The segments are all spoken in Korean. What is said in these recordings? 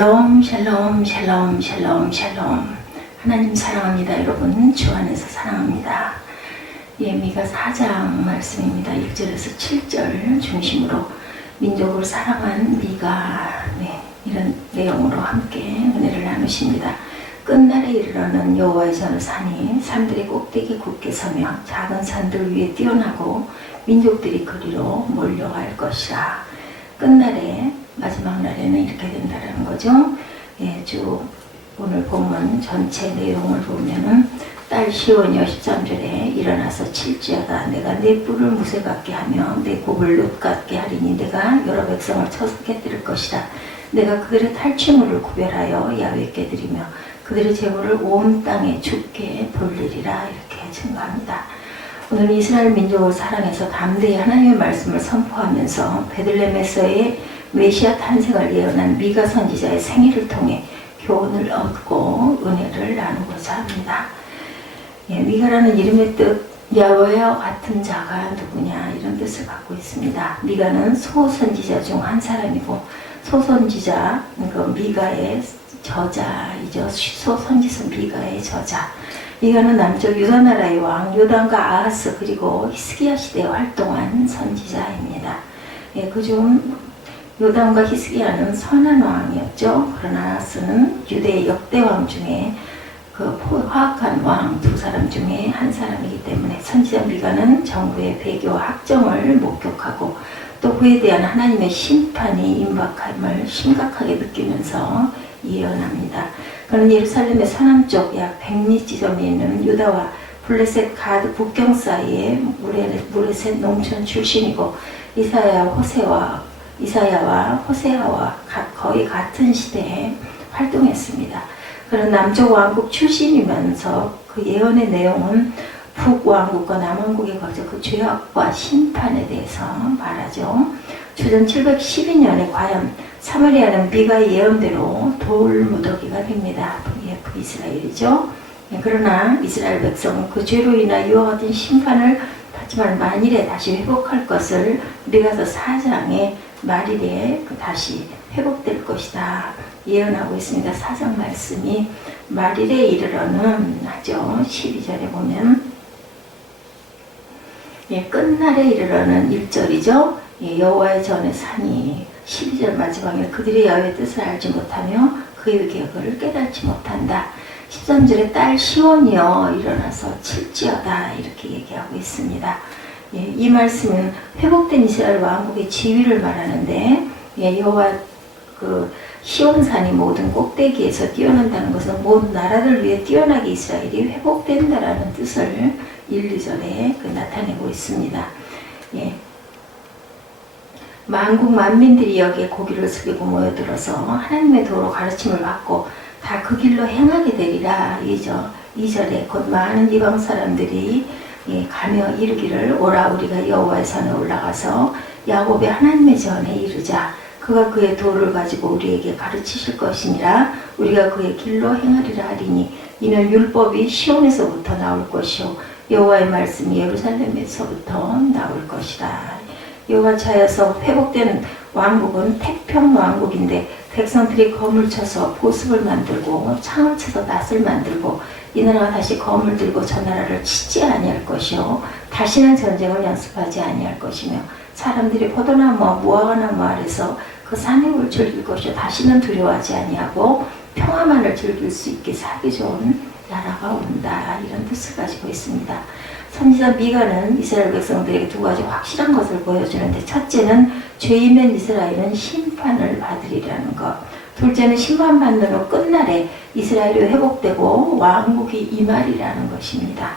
샬롬 샬롬 샬롬 샬롬 샬롬. 하나님 사랑합니다. 여러분 주 안에서 사랑합니다. 미가 4장 말씀입니다. 1절에서 7절 중심으로 민족을 사랑한 미가 이런 내용으로 함께 은혜를 나누십니다. 끝날에 이르러는 여호와의 전을 산이 산들의 꼭대기 굳게 서며 작은 산들 위에 뛰어나고 민족들이 그리로 몰려갈 것이라. 끝날에 마지막 날에는 이렇게 된다는 거죠. 주 오늘 본문 전체 내용을 보면은 딸 시온이여 13절에 일어나서 칠지어다. 내가 내 뿔을 무쇠 같게 하며 내 곱을 놋 같게 하리니 내가 여러 백성을 쳐서 깨뜨릴 것이다. 내가 그들의 탈취물을 구별하여 야훼께 드리며 그들의 재물을 온 땅에 주께 돌리리라. 이렇게 증거합니다. 오늘 이스라엘 민족을 사랑해서 담대히 하나님의 말씀을 선포하면서 베들레헴에서의 메시아 탄생을 예언한 미가 선지자의 생애를 통해 교훈을 얻고 은혜를 나누고자 합니다. 미가라는 이름의 뜻, 야훼와 같은 자가 누구냐 이런 뜻을 갖고 있습니다. 미가는 소선지자 중 한 사람이고 소선지자, 미가의 저자이죠. 소선지서 미가의 저자. 미가는 남쪽 유다 나라의 왕 요담과 아하스 그리고 히스기야 시대에 활동한 선지자입니다. 그중 요담과 히스기야는 선한 왕이었죠. 그러나 아하스는 유대의 역대 왕 중에 화악한 왕 두 사람 중에 한 사람이기 때문에 선지자 미가는 정부의 배교와 학정을 목격하고 또 그에 대한 하나님의 심판이 임박함을 심각하게 느끼면서 예언합니다. 그는 예루살렘의 서남쪽 약 100리 지점에 있는 유다와 블레셋 가드 국경 사이의 무레셋 농촌 출신이고 이사야와 호세아와 거의 같은 시대에 활동했습니다. 그는 남쪽 왕국 출신이면서 그 예언의 내용은 북왕국과 남왕국에 걸쳐 그 죄악과 심판에 대해서 말하죠. 주전 712년에 과연 사마리아는 미가의 예언대로 돌무더기가 됩니다. 북이스라엘이죠. 그러나 이스라엘 백성은 그 죄로 인하 이와 같은 심판을 받지만 만일에 다시 회복할 것을 미가서 4장에 말일에 다시 회복될 것이다 예언하고 있습니다. 4장 말씀이 말일에 이르러는 하죠. 12절에 보면 끝날에 이르러는 1절이죠. 여호와의 전에 산이 12절 마지막에 그들의 야훼의 뜻을 알지 못하며 그의 계획을 깨닫지 못한다. 13절에 딸 시온이여 일어나서 칠지어다 이렇게 얘기하고 있습니다. 이 말씀은 회복된 이스라엘 왕국의 지위를 말하는데 여호와 시온산이 모든 꼭대기에서 뛰어난다는 것은 모든 나라들 위해 뛰어나게 이스라엘이 회복된다라는 뜻을 1, 2절에 나타내고 있습니다. 만국 만민들이 여기에 고기를 숙이고 모여들어서 하나님의 도로 가르침을 받고 다 그 길로 행하게 되리라. 2절에 곧 많은 이방 사람들이 가며 이르기를 오라 우리가 여호와의 산에 올라가서 야곱의 하나님의 전에 이르자. 그가 그의 도를 가지고 우리에게 가르치실 것이니라. 우리가 그의 길로 행하리라 하리니 이는 율법이 시온에서부터 나올 것이요 여호와의 말씀이 예루살렘에서부터 나올 것이다. 여호와 차에서 회복된 왕국은 태평 왕국인데 백성들이 검을 쳐서 보습을 만들고 창을 쳐서 낫을 만들고 이 나라가 다시 검을 들고 저 나라를 치지 아니할 것이요 다시는 전쟁을 연습하지 아니할 것이며 사람들이 포도나무와 무화과나무 아래서 그 산육을 즐길 것이요 다시는 두려워하지 아니하고 평화만을 즐길 수 있게 살기 좋은 나라가 온다. 이런 뜻을 가지고 있습니다. 선지자 미가는 이스라엘 백성들에게 두 가지 확실한 것을 보여주는데 첫째는 죄인된 이스라엘은 심판을 받으리라는 것. 둘째는 심판받는 후 끝날에 이스라엘이 회복되고 왕국이 임하리라는 것입니다.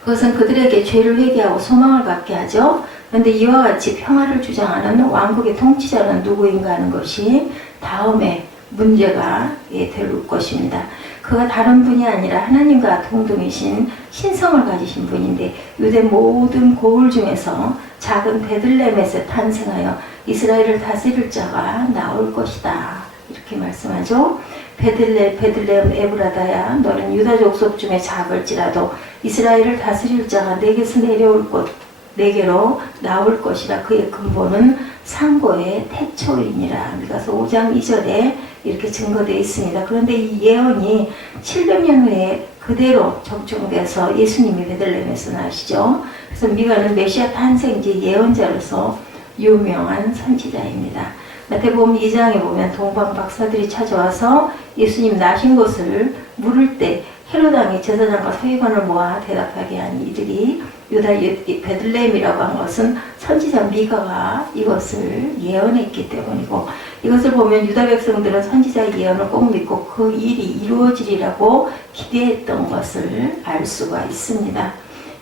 그것은 그들에게 죄를 회개하고 소망을 갖게 하죠. 그런데 이와 같이 평화를 주장하는 왕국의 통치자는 누구인가 하는 것이 다음에 문제가 될 것입니다. 그가 다른 분이 아니라 하나님과 동등이신 신성을 가지신 분인데 유대 모든 고을 중에서 작은 베들레헴에서 탄생하여 이스라엘을 다스릴 자가 나올 것이다. 이렇게 말씀하죠. 베들레헴 에브라다야 너는 유다 족속 중에 작을지라도 이스라엘을 다스릴 자가 내게서 내려올 것 내게로 나올 것이라. 그의 근본은 상고의 태초이니라. 미가서 5장 2절에 이렇게 증거되어 있습니다. 그런데 이 예언이 700년 후에 그대로 적중돼서 예수님이 베들레헴에서 나시죠. 그래서 미가는 메시아 탄생지 예언자로서 유명한 선지자입니다. 마태복음 2장에 보면 동방 박사들이 찾아와서 예수님 나신 곳을 물을 때 헤롯 왕이 제사장과 서기관을 모아 대답하게 한 이들이 유다 베들레헴이라고 한 것은 선지자 미가가 이것을 예언했기 때문이고, 이것을 보면 유다 백성들은 선지자의 예언을 꼭 믿고 그 일이 이루어지리라고 기대했던 것을 알 수가 있습니다.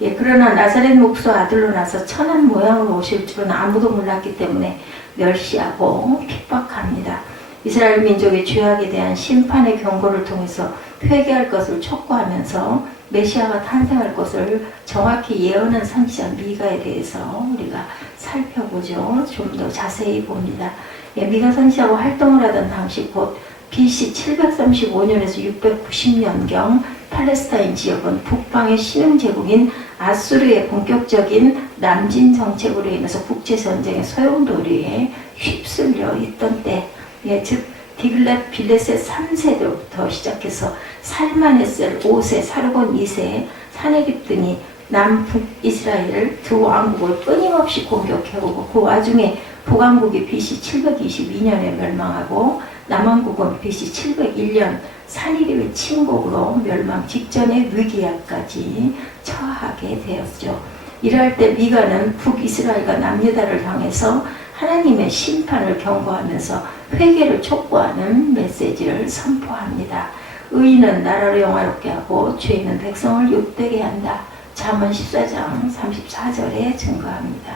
예, 그러나 나사렛 목수 아들로 나서 천한 모양으로 오실 줄은 아무도 몰랐기 때문에 멸시하고 핍박합니다. 이스라엘 민족의 죄악에 대한 심판의 경고를 통해서 회개할 것을 촉구하면서 메시아가 탄생할 것을 정확히 예언한 선지자 미가에 대해서 우리가 살펴보죠. 좀 더 자세히 봅니다. 예, 미가 선지자가 활동을 하던 당시 곧 BC 735년에서 690년경 팔레스타인 지역은 북방의 신흥 제국인 아수르의 본격적인 남진 정책으로 인해서 국제전쟁의 소용돌이에 휩쓸려 있던 때, 예, 즉 디글랏 빌레셋 3세부터 시작해서 살마네셀 5세, 사르곤 2세, 사네립 등이 남북 이스라엘 두 왕국을 끊임없이 공격해오고, 그 와중에 북왕국이 BC 722년에 멸망하고 남왕국은 BC 701년 사네립의 침공으로 멸망 직전의 위기야까지 처하게 되었죠. 이럴 때 미가는 북이스라엘과 남유다를 향해서 하나님의 심판을 경고하면서 회개를 촉구하는 메시지를 선포합니다. 의인은 나라를 영화롭게 하고 죄인은 백성을 욕되게 한다. 잠언 14장 34절에 증거합니다.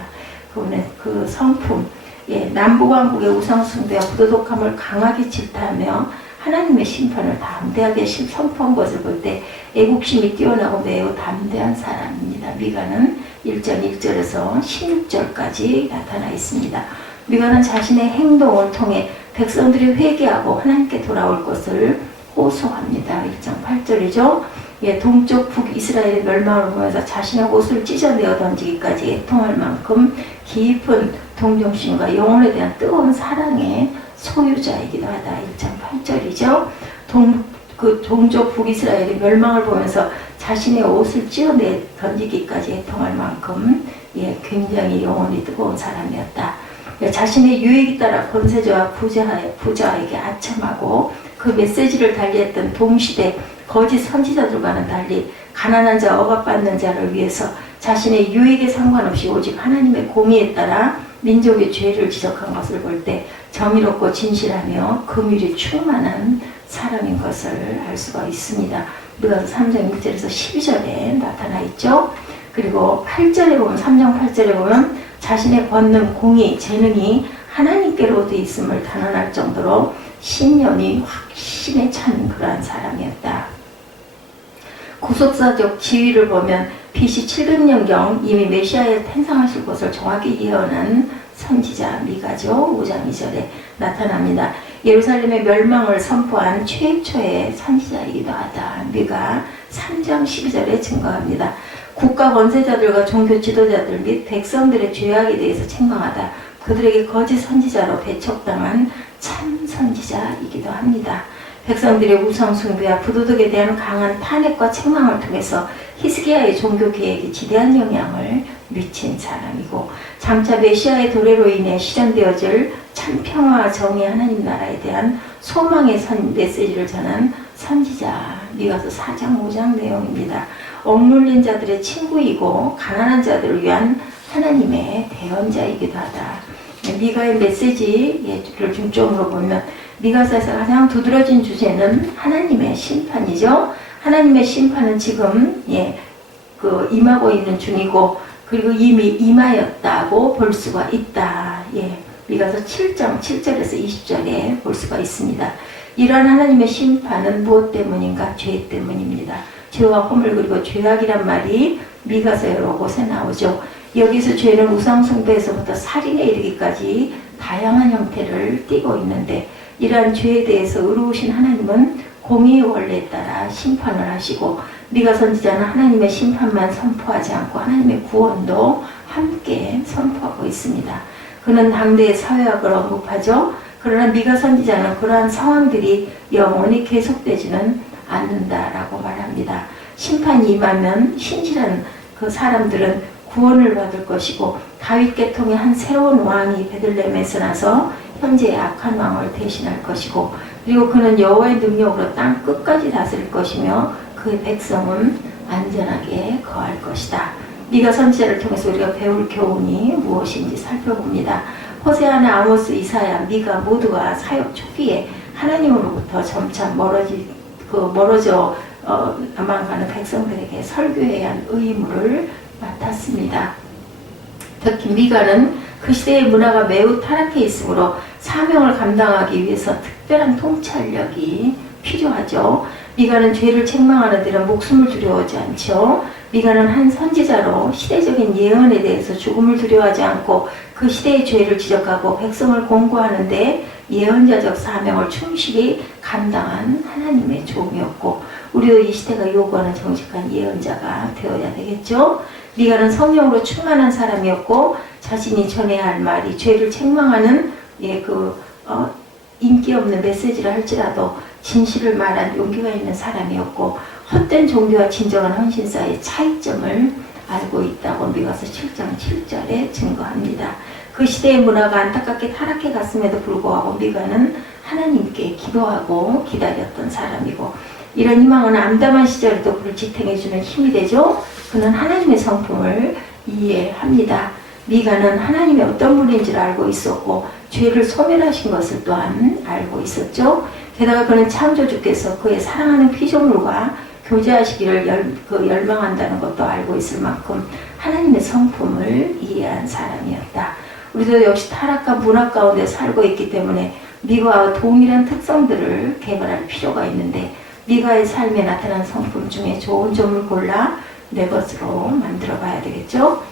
그 성품, 예, 남북왕국의 우상숭배와 부도덕함을 강하게 질타하며 하나님의 심판을 담대하게 선포한 것을 볼 때 애국심이 뛰어나고 매우 담대한 사람입니다. 미가는 1장 1절에서 16절까지 나타나 있습니다. 미가는 자신의 행동을 통해 백성들이 회개하고 하나님께 돌아올 것을 호소합니다. 1장 8절이죠. 예, 동쪽 북이스라엘의 멸망을 보면서 자신의 옷을 찢어내어 던지기까지 애통할 만큼 깊은 동정심과 영혼에 대한 뜨거운 사랑의 소유자이기도 하다. 1장 8절이죠. 동쪽 북이스라엘의 멸망을 보면서 자신의 옷을 찢어내 던지기까지 애통할 만큼, 예, 굉장히 영혼이 뜨거운 사람이었다. 예, 자신의 유익에 따라 권세자와 부자에게 아첨하고 그 메시지를 달리했던 동시대 거짓 선지자들과는 달리 가난한 자, 억압받는 자를 위해서 자신의 유익에 상관없이 오직 하나님의 공의에 따라 민족의 죄를 지적한 것을 볼 때 정의롭고 진실하며 긍휼이 충만한 사람인 것을 알 수가 있습니다. 미가서 3장 1절에서 12절에 나타나 있죠. 그리고 8절에 보면, 3장 8절에 보면 자신의 권능, 공의, 재능이 하나님께로부터 있음을 단언할 정도로 신념이 확신에 찬 그러한 사람이었다. 구속사적 지위를 보면 BC 700년경 이미 메시아에 탄생하실 것을 정확히 예언한 선지자 미가죠. 5장 2절에 나타납니다. 예루살렘의 멸망을 선포한 최초의 선지자이기도 하다. 미가 3장 12절에 증거합니다. 국가 권세자들과 종교 지도자들 및 백성들의 죄악에 대해서 책망하다. 그들에게 거짓 선지자로 배척당한 참 선지자이기도 합니다. 백성들의 우상 숭배와 부도덕에 대한 강한 탄핵과 책망을 통해서 히스기야의 종교 개혁에 지대한 영향을 미친 사람이고, 장차 메시아의 도래로 인해 실현되어질 참 평화와 정의 하나님 나라에 대한 소망의 메시지를 전한 선지자, 미가서 4장 5장 내용입니다. 억눌린 자들의 친구이고 가난한 자들을 위한 하나님의 대언자이기도 하다. 미가의 메시지를 중점으로 보면 미가서에서 가장 두드러진 주제는 하나님의 심판이죠. 하나님의 심판은 지금, 예, 임하고 있는 중이고, 그리고 이미 임하였다고 볼 수가 있다. 예, 미가서 7장 7절에서 20절에 볼 수가 있습니다. 이러한 하나님의 심판은 무엇 때문인가? 죄 때문입니다. 죄와 허물, 그리고 죄악이란 말이 미가서 여러 곳에 나오죠. 여기서 죄는 우상숭배에서부터 살인에 이르기까지 다양한 형태를 띠고 있는데, 이러한 죄에 대해서 의로우신 하나님은 공의의 원리에 따라 심판을 하시고, 미가 선지자는 하나님의 심판만 선포하지 않고 하나님의 구원도 함께 선포하고 있습니다. 그는 당대의 사회학을 언급하죠. 그러나 미가 선지자는 그러한 상황들이 영원히 계속되지는 않는다라고 말합니다. 심판이 임하면 신실한 그 사람들은 구원을 받을 것이고 다윗 계통의 한 새로운 왕이 베들레헴에서 나서 현재의 악한 왕을 대신할 것이고 그리고 그는 여호와의 능력으로 땅 끝까지 다스릴 것이며 그의 백성은 안전하게 거할 것이다. 미가 선지자를 통해서 우리가 배울 교훈이 무엇인지 살펴봅니다. 호세아나 아모스, 이사야, 미가 모두가 사역 초기에 하나님으로부터 점차 멀어져 남아가는 백성들에게 설교해야 할 의무를 맡았습니다. 특히 미가는 그 시대의 문화가 매우 타락해 있으므로 사명을 감당하기 위해서 특별한 통찰력이 필요하죠. 미가는 죄를 책망하는 데는 목숨을 두려워하지 않죠. 미가는 한 선지자로 시대적인 예언에 대해서 죽음을 두려워하지 않고 그 시대의 죄를 지적하고 백성을 공고하는데 예언자적 사명을 충실히 감당한 하나님의 종이었고 우리도 이 시대가 요구하는 정직한 예언자가 되어야 되겠죠. 미가는 성령으로 충만한 사람이었고 자신이 전해야 할 말이 죄를 책망하는 인기 없는 메시지를 할지라도 진실을 말한 용기가 있는 사람이었고 헛된 종교와 진정한 헌신 사이의 차이점을 알고 있다고 미가서 7장 7절에 증거합니다. 그 시대의 문화가 안타깝게 타락해 갔음에도 불구하고 미가는 하나님께 기도하고 기다렸던 사람이고 이런 희망은 암담한 시절에도 그를 지탱해주는 힘이 되죠. 그는 하나님의 성품을 이해합니다. 미가는 하나님의 어떤 분인지를 알고 있었고 죄를 소멸하신 것을 또한 알고 있었죠. 게다가 그는 창조주께서 그의 사랑하는 피조물과 교제하시기를 열망한다는 것도 알고 있을 만큼 하나님의 성품을 이해한 사람이었다. 우리도 역시 타락한 문화 가운데 살고 있기 때문에 미가와 동일한 특성들을 개발할 필요가 있는데 미가의 삶에 나타난 성품 중에 좋은 점을 골라 내 것으로 만들어 봐야 되겠죠.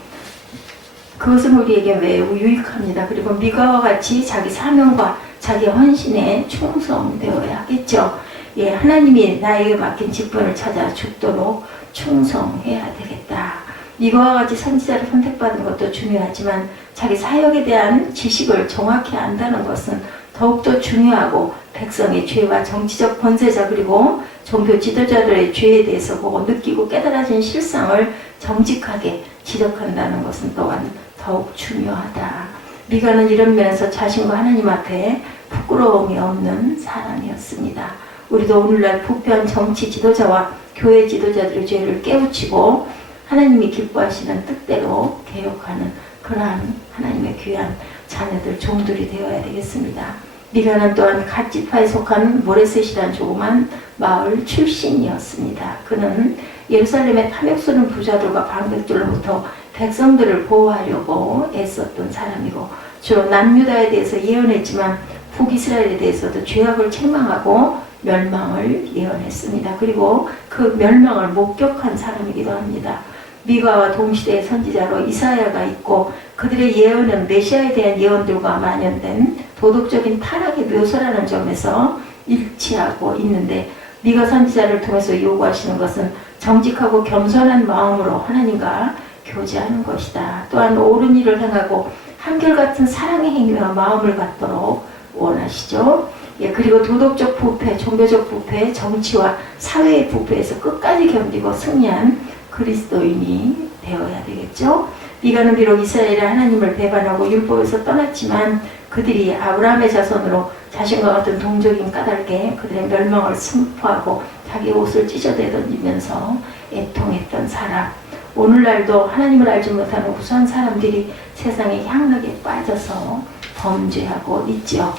그것은 우리에게 매우 유익합니다. 그리고 미가와 같이 자기 사명과 자기 헌신에 충성되어야 하겠죠. 예, 하나님이 나에게 맡긴 직분을 찾아 죽도록 충성해야 되겠다. 미가와 같이 선지자를 선택받은 것도 중요하지만 자기 사역에 대한 지식을 정확히 안다는 것은 더욱더 중요하고 백성의 죄와 정치적 권세자 그리고 종교 지도자들의 죄에 대해서 보고 느끼고 깨달아진 실상을 정직하게 지적한다는 것은 또한 더욱 중요하다. 미가는 이런 면에서 자신과 하나님 앞에 부끄러움이 없는 사람이었습니다. 우리도 오늘날 부패한 정치 지도자와 교회 지도자들의 죄를 깨우치고 하나님이 기뻐하시는 뜻대로 개혁하는 그러한 하나님의 귀한 자녀들 종들이 되어야 되겠습니다. 미가는 또한 갓 지파에 속한 모레셋이라는 조그만 마을 출신이었습니다. 그는 예루살렘의 탐욕 쏘는 부자들과 방백들로부터 백성들을 보호하려고 애썼던 사람이고 주로 남유다에 대해서 예언했지만 북이스라엘에 대해서도 죄악을 책망하고 멸망을 예언했습니다. 그리고 그 멸망을 목격한 사람이기도 합니다. 미가와 동시대의 선지자로 이사야가 있고 그들의 예언은 메시아에 대한 예언들과 만연된 도덕적인 타락의 묘사라는 점에서 일치하고 있는데 미가 선지자를 통해서 요구하시는 것은 정직하고 겸손한 마음으로 하나님과 교제하는 것이다. 또한 옳은 일을 행하고 한결같은 사랑의 행위와 마음을 갖도록 원하시죠. 예, 그리고 도덕적 부패, 종교적 부패, 정치와 사회의 부패에서 끝까지 견디고 승리한 그리스도인이 되어야 되겠죠. 미가는 비록 이스라엘의 하나님을 배반하고 율법에서 떠났지만 그들이 아브라함의 자손으로 자신과 같은 동족인 까닭에 그들의 멸망을 선포하고 자기 옷을 찢어내 던지면서 애통했던 사람. 오늘날도 하나님을 알지 못하는 우수한 사람들이 세상의 향락에 빠져서 범죄하고 있죠.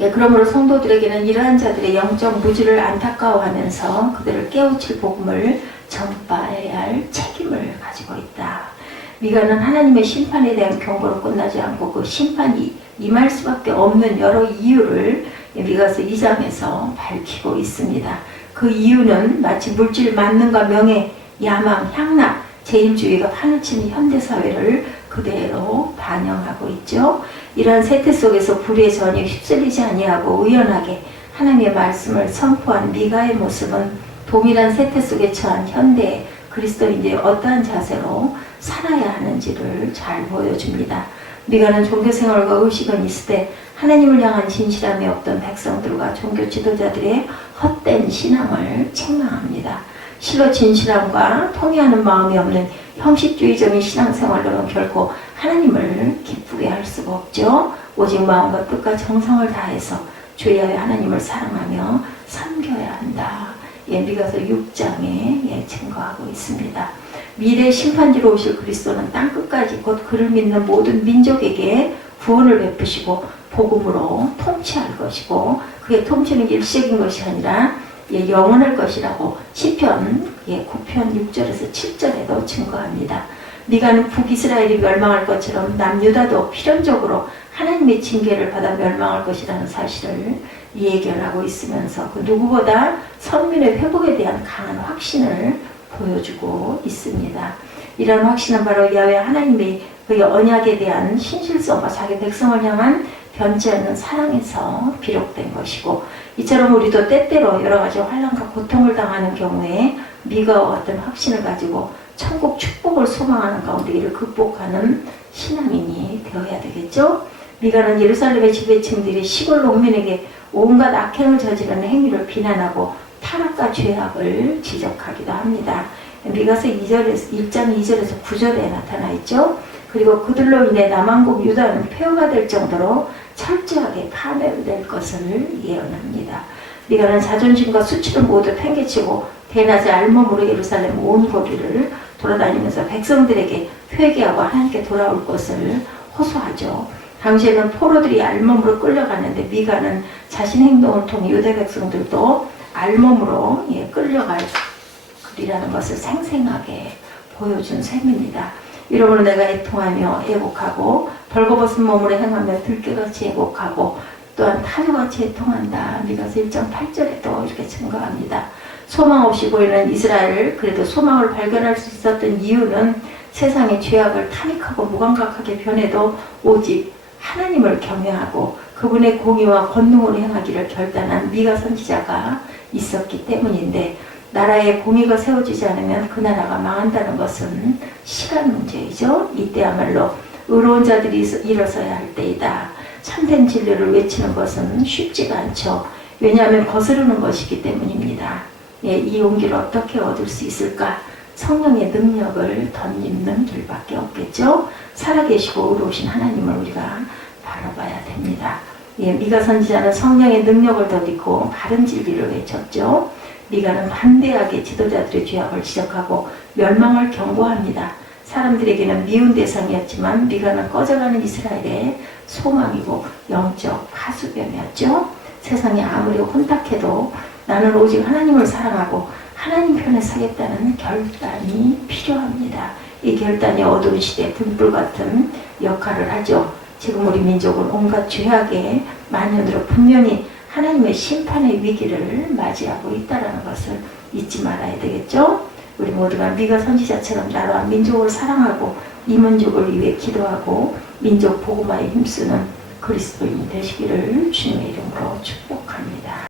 예, 그러므로 성도들에게는 이러한 자들의 영적 무지를 안타까워하면서 그들을 깨우칠 복음을 전파해야 할 책임을 가지고 있다. 미가는 하나님의 심판에 대한 경고로 끝나지 않고 그 심판이 임할 수밖에 없는 여러 이유를 미가서 2장에서 밝히고 있습니다. 그 이유는 마치 물질 만능과 명예, 야망, 향락, 제일주의가 판을 치는 현대사회를 그대로 반영하고 있죠. 이러한 세태 속에서 불의에 전혀 휩쓸리지 아니하고 의연하게 하나님의 말씀을 선포한 미가의 모습은 동일한 세태 속에 처한 현대의 그리스도인들이 어떠한 자세로 살아야 하는지를 잘 보여줍니다. 미가는 종교생활과 의식은 있으되 하나님을 향한 진실함이 없던 백성들과 종교 지도자들의 헛된 신앙을 책망합니다. 실로 진실함과 통회하는 마음이 없는 형식주의적인 신앙생활로는 결코 하나님을 기쁘게 할 수가 없죠. 오직 마음과 뜻과 정성을 다해서 주의 하나님을 사랑하며 섬겨야 한다. 미가서 6장에 증거하고 있습니다. 미래 심판지로 오실 그리스도는 땅끝까지 곧 그를 믿는 모든 민족에게 구원을 베푸시고 복음으로 통치할 것이고, 그의 통치는 일시적인 것이 아니라 영원할 것이라고 시편 9편 6절에서 7절에도 증거합니다. 미가는 북이스라엘이 멸망할 것처럼 남유다도 필연적으로 하나님의 징계를 받아 멸망할 것이라는 사실을 예견하고 있으면서 그 누구보다 선민의 회복에 대한 강한 확신을 보여주고 있습니다. 이런 확신은 바로 야훼 하나님의 그의 언약에 대한 신실성과 자기 백성을 향한 변치 않는 사랑에서 비롯된 것이고, 이처럼 우리도 때때로 여러 가지 환난과 고통을 당하는 경우에 미가와 같은 확신을 가지고 천국 축복을 소망하는 가운데 이를 극복하는 신앙인이 되어야 되겠죠. 미가는 예루살렘의 지배층들이 시골 농민에게 온갖 악행을 저지르는 행위를 비난하고 타락과 죄악을 지적하기도 합니다. 미가서 1장 2절에서 9절에 나타나 있죠. 그리고 그들로 인해 남왕국 유다는 폐허가 될 정도로 철저하게 파멸될 것을 예언합니다. 미가는 자존심과 수치를 모두 팽개치고 대낮에 알몸으로 예루살렘 온 거리를 돌아다니면서 백성들에게 회개하고 하나님께 돌아올 것을 호소하죠. 당시에는 포로들이 알몸으로 끌려갔는데 미가는 자신 행동을 통해 유대 백성들도 알몸으로 끌려가리라는 것을 생생하게 보여준 셈입니다. 이러므로 내가 애통하며 애곡하고 벌거벗은 몸으로 행하며 들깨같이 애곡하고 또한 타조같이 애통한다. 미가서 1장 8절에도 이렇게 증거합니다. 소망 없이 보이는 이스라엘, 그래도 소망을 발견할 수 있었던 이유는 세상의 죄악을 타닉하고 무감각하게 변해도 오직 하나님을 경외하고 그분의 공의와 권능으로 행하기를 결단한 미가 선지자가 있었기 때문인데, 나라의 공의가 세워지지 않으면 그 나라가 망한다는 것은 시간 문제이죠. 이때야말로 의로운 자들이 일어서야 할 때이다. 참된 진리를 외치는 것은 쉽지가 않죠. 왜냐하면 거스르는 것이기 때문입니다. 이 용기를 어떻게 얻을 수 있을까? 성령의 능력을 덧입는 길밖에 없겠죠. 살아계시고 의로우신 하나님을 우리가 바라봐야 됩니다. 미가 선지자는 성령의 능력을 덧입고 바른 진리를 외쳤죠. 미가는 반대하게 지도자들의 죄악을 지적하고 멸망을 경고합니다. 사람들에게는 미운 대상이었지만 미가는 꺼져가는 이스라엘의 소망이고 영적 파수병이었죠. 세상이 아무리 혼탁해도 나는 오직 하나님을 사랑하고 하나님 편에 서겠다는 결단이 필요합니다. 이 결단이 어두운 시대 등불 같은 역할을 하죠. 지금 우리 민족은 온갖 죄악의 만연으로 분명히 하나님의 심판의 위기를 맞이하고 있다는 것을 잊지 말아야 되겠죠. 우리 모두가 미가 선지자처럼 나라와 민족을 사랑하고 이 민족을 위해 기도하고 민족 복음화에 힘쓰는 그리스도인이 되시기를 주님의 이름으로 축복합니다.